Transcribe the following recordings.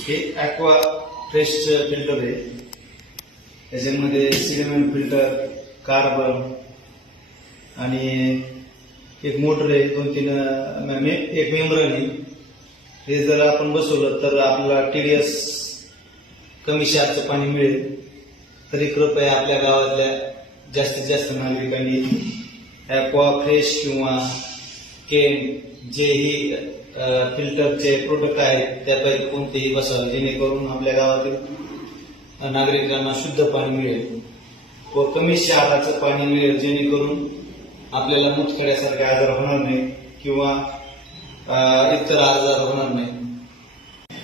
हे aqua फ्रेशचं filter आहे. त्याच्यामध्ये सिनेमॅन फिल्टर कार्बन आणि एक मोटर आहे दोन तीन एक मेंबर आहे. हे जर आपण बसवलं तर आपल्याला टी वी एस कमी क्षारचं पाणी मिळेल. तरी कृपया आपल्या गावातल्या जास्तीत जास्त नागरिकांनी ॲक्वा फ्रेश किंवा केन जे ही फिल्टरचे प्रोडक्ट आहेत त्यापैकी कोणतेही बसावे जेणेकरून आपल्या गावातील नागरिकांना शुद्ध पाणी मिळेल. व कमी क्षाराचं पाणी मिळेल जेणेकरून आपल्याला मुतखड्यासारखे आजार होणार नाही किंवा इतर आजार होणार नाही.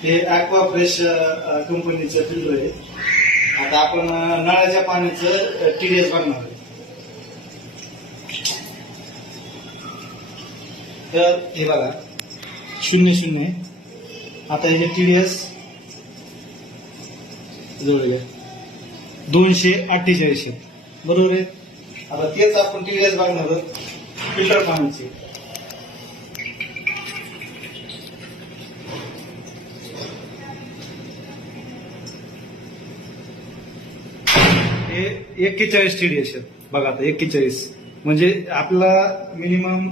हे ॲक्वा फ्रेश कंपनीचं फिल्टर आहे. आता आपण नळाच्या पाण्याचं टीडीएस बघणार आहे तर हे बघा. शून्य शून्य आता हे टीडीएस जवळ घ्या दोनशे अठ्ठेचाळीस बरोबर आहे? आता तेच आपण टी डी एस बघणार आहोत. फिल्टर पाण्याचे हे एक्केचाळीस डी एस बघा आता एक्केचाळीस. म्हणजे आपला मिनिमम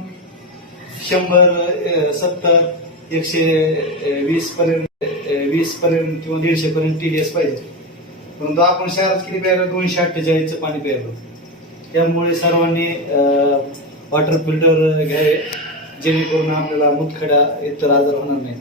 शंभर सत्तर एकशे वीस पर्यंत वीस पर्यंत किंवा दीडशे पर्यंत टीडीएस पाहिजे. परंतु आपण शहरात किती प्यायला? दोनशे अठ्ठेचाळीसचं पाणी प्यायलो. त्यामुळे सर्वांनी वॉटर फिल्टर घ्यावे. जेणेकरून आपल्याला मुतखडा इतर आजार होणार नाही